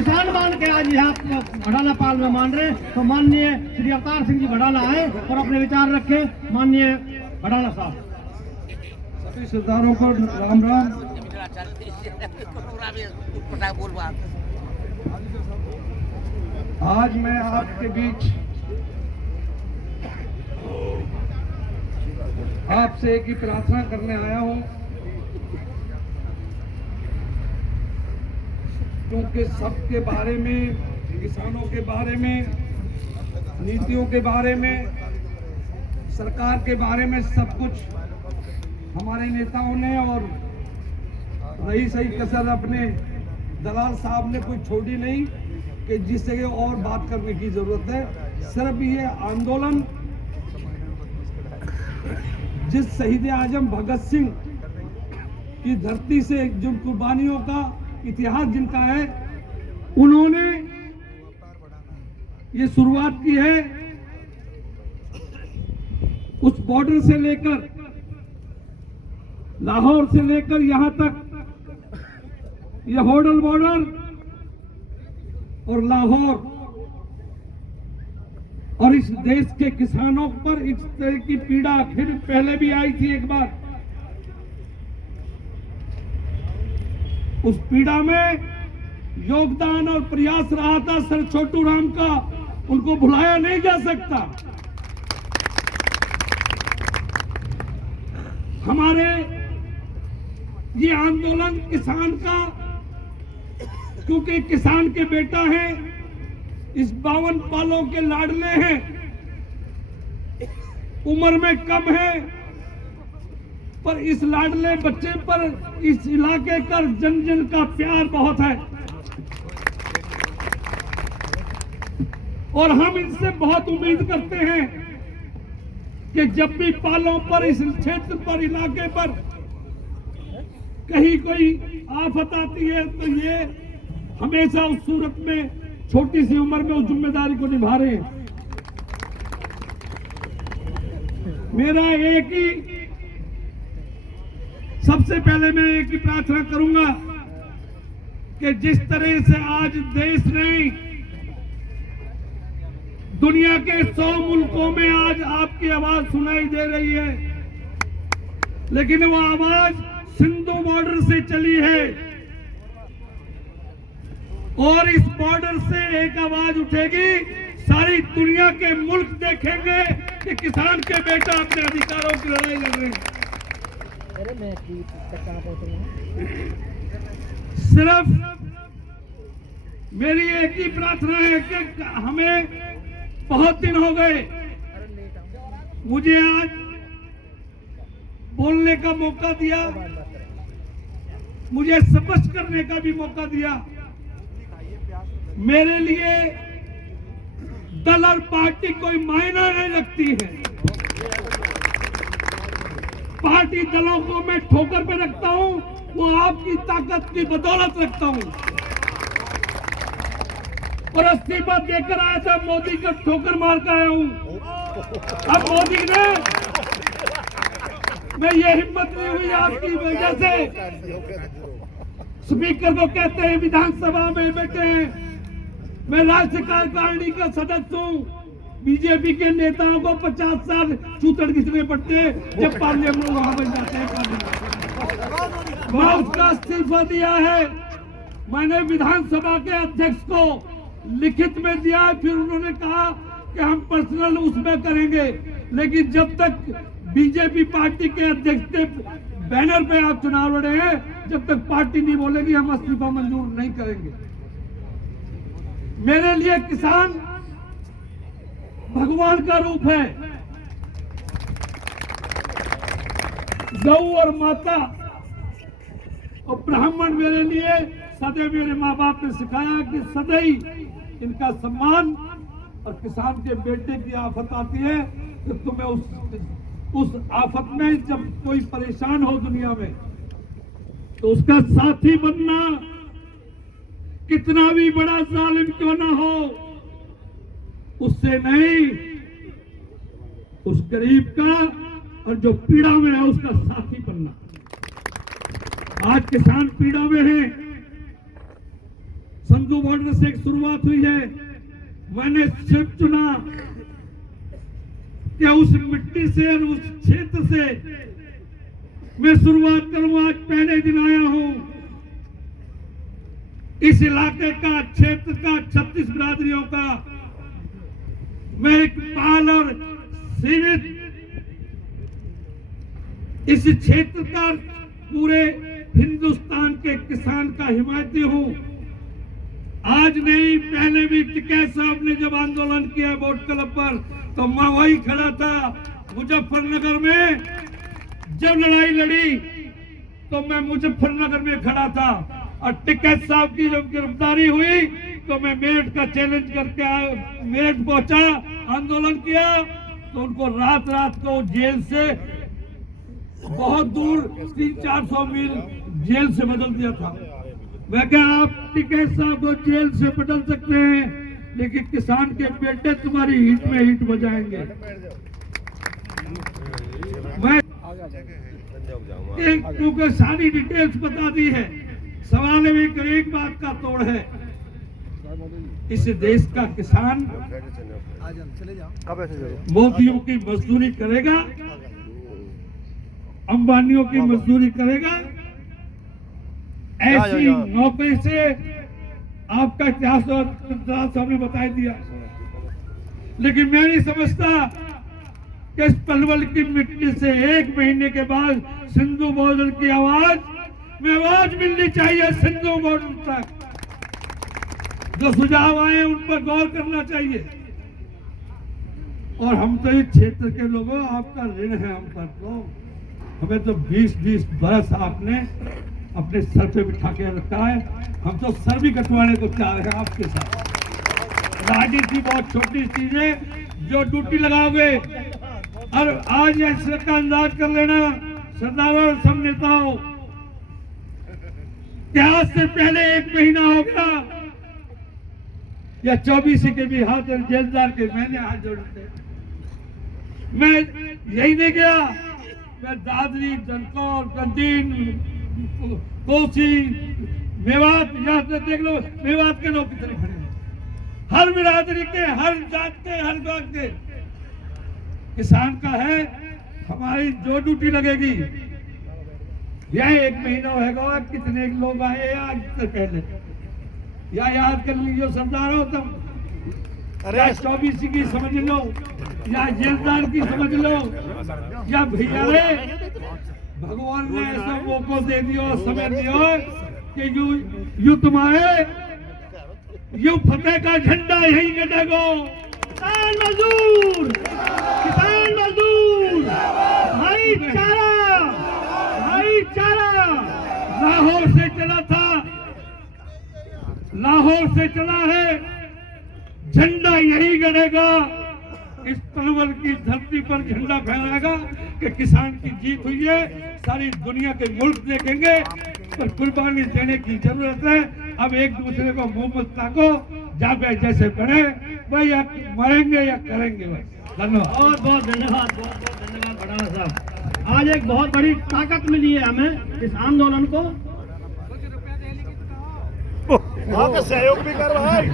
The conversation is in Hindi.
किसान मान के आज यहाँ भड़ाला पाल में मान रहे, तो माननीय श्री अवतार सिंह जी भड़ाला आए और अपने विचार रखे। माननीय भड़ाला साहब। सभी सरदारों को राम राम। आज मैं आपके बीच आपसे एक ही प्रार्थना करने आया हूं, क्योंकि सबके बारे में, किसानों के बारे में, नीतियों के बारे में, सरकार के बारे में सब कुछ हमारे नेताओं ने और रही सही कसर अपने दलाल साहब ने कोई छोड़ी नहीं कि जिससे और बात करने की जरूरत है। सिर्फ ये आंदोलन जिस शहीद आजम भगत सिंह की धरती से जिन कुर्बानियों का इतिहास जिनका है, उन्होंने ये शुरुआत की है। उस बॉर्डर से लेकर, लाहौर से लेकर यहां तक, ये होडल बॉर्डर और लाहौर, और इस देश के किसानों पर इस तरह की पीड़ा फिर पहले भी आई थी एक बार। उस पीड़ा में योगदान और प्रयास रहा था सर छोटू राम का, उनको भुलाया नहीं जा सकता। हमारे ये आंदोलन किसान का, क्योंकि किसान के बेटा है, इस 52 पालों के लाडले हैं, उम्र में कम है, पर इस लाडले बच्चे पर इस इलाके का जन जन का प्यार बहुत है और हम इनसे बहुत उम्मीद करते हैं कि जब भी पालों पर, इस क्षेत्र पर, इलाके पर कहीं कोई आफत आती है तो ये हमेशा उस सूरत में छोटी सी उम्र में उस जिम्मेदारी को निभा रहे हैं। मेरा एक ही, सबसे पहले मैं एक ही प्रार्थना करूंगा कि जिस तरह से आज देश ने, दुनिया के 100 मुल्कों में आज आपकी आवाज सुनाई दे रही है, लेकिन वो आवाज सिंधु बॉर्डर से चली है और इस बॉर्डर से एक आवाज उठेगी। सारी दुनिया के मुल्क देखेंगे कि किसान के बेटा अपने अधिकारों की लड़ाई लड़ रहे हैं। सिर्फ मेरी एक ही प्रार्थना है कि हमें बहुत दिन हो गए, मुझे आज बोलने का मौका दिया, मुझे स्पष्ट करने का भी मौका दिया। मेरे लिए दल और पार्टी कोई मायना नहीं रखती है। पार्टी दलों को मैं ठोकर पे रखता हूं, वो आपकी ताकत की बदौलत रखता हूं। और इस्तीफा देकर आया था, मोदी का ठोकर मार कर आया हूं। अब मोदी ने, मैं ये हिम्मत नहीं हुई आपकी वजह से। स्पीकर को कहते हैं विधानसभा में बैठे हैं, मैं राज्य कार्यकारिणी का सदस्य हूँ। बीजेपी के नेताओं को 50 साल चूतड़ घिसने पड़ते हैं जब पार्लियामेंट में वहां बन जाते हैं। मैं उसका इस्तीफा दिया है, मैंने विधानसभा के अध्यक्ष को लिखित में दिया है, फिर उन्होंने कहा कि हम पर्सनल उसमें करेंगे, लेकिन जब तक बीजेपी पार्टी के अध्यक्ष के बैनर पे आप चुनाव लड़े हैं, जब तक पार्टी नहीं बोलेगी हम इस्तीफा मंजूर नहीं करेंगे। मेरे लिए किसान भगवान का रूप है। गौ और माता और ब्राह्मण मेरे लिए सदैव, मेरे माँ बाप ने सिखाया कि सदैव इनका सम्मान, और किसान के बेटे की आफत आती है तो तुम्हें उस आफत में जब कोई परेशान हो दुनिया में तो उसका साथी बनना, कितना भी बड़ा जालिम क्यों ना हो, उससे नहीं, उस गरीब का और जो पीड़ा में है उसका साथी बनना। आज किसान पीड़ा में है, संधू बॉर्डर से एक शुरुआत हुई है। मैंने सिर्फ चुना कि उस मिट्टी से और उस क्षेत्र से मैं शुरुआत करूं। आज पहले दिन आया हूं। इस इलाके का, क्षेत्र का, 36 बिरादरियों का मैं एक पाल और सीमित इस क्षेत्र का, पूरे हिंदुस्तान के किसान का हिमायती हूं। आज नहीं, पहले भी टिकैत साहब ने जब आंदोलन किया बोट क्लब पर, तो मैं वही खड़ा था मुजफ्फरनगर में। जब लड़ाई लड़ी तो मैं मुजफ्फरनगर में खड़ा था, और टिकैत साहब की जब गिरफ्तारी हुई तो मैं मेरठ का चैलेंज करके मेरठ पहुंचा, आंदोलन किया। तो उनको रात रात को जेल से बहुत दूर 300-400 मील जेल से बदल दिया था। मैं क्या, आप टिकैत साहब को जेल से बदल सकते हैं, लेकिन किसान के बेटे तुम्हारी हीट में हीट बजाएंगे। मैं क्योंकि सारी डिटेल्स बता दी है, सवाल में एक बात का तोड़ है। इस देश का किसान मोदियों की मजदूरी करेगा, अंबानियों की मजदूरी करेगा? ऐसी नौकरी से आपका इतिहास हमने बता दिया। लेकिन मैं नहीं समझता कि इस पलवल की मिट्टी से 1 महीने के बाद सिंधु बॉर्डर की आवाज मिलनी चाहिए। सिंधु बॉर्डर तक जो सुझाव आए उन पर गौर करना चाहिए। और हम तो इस क्षेत्र के लोगों, आपका ऋण है हम पर। तो हमें तो 20-20 बरस आपने अपने सर पे बिठा के रखा है। हम तो सर भी कटवाने को चाह रहे हैं आपके साथ। राजनीति बहुत छोटी चीज है जो ड्यूटी लगाओगे। और आज ऐसे का अंदाज कर लेना सरदारों और सब नेताओं, आज से पहले 1 महीना हो गया या 24 के भी हाथ जेलदार के मैंने हाथ जोड़े थे। मैं यही नहीं गया, मैं दादरी, जनकौर, कंदीन, कोसी, मेवात, यहाँ से देख लो मेवात के लोग कितने खड़े हैं। हर बिरादरी के, हर जात के, हर वर्ग के किसान का है। हमारी जो ड्यूटी लगेगी, यह 1 महीना होगा, कितने लोग आए आज से पहले, या याद कर लीजिए सरदार हो तुम, या 24 की समझ लो, या जेलदार की समझ लो, या भैया रे भगवान ने ऐसा मौका दे दिया, समय दिया कि यू तुम्हारे यू फतेह का झंडा यही गड़ेगा। किसान मजदूर, किसान मजदूर, भाईचारा, भाईचारा लाहौर से चला था, लाहौर से चला है, झंडा यही गड़ेगा। इस पलवल की धरती पर झंडा फहराएगा कि किसान की जीत हुई है। सारी दुनिया के मुल्क देखेंगे, पर कुर्बानी देने की जरूरत है। अब एक दूसरे को मुंह मत ताको, जाके जैसे बने भाई, या मरेंगे या करेंगे भाई। धन्यवाद, बहुत बहुत धन्यवाद, बहुत बहुत धन्यवाद भड़ाला साहब। आज एक बहुत बड़ी ताकत मिली है हमें इस आंदोलन को। सहयोग भी कर भाई।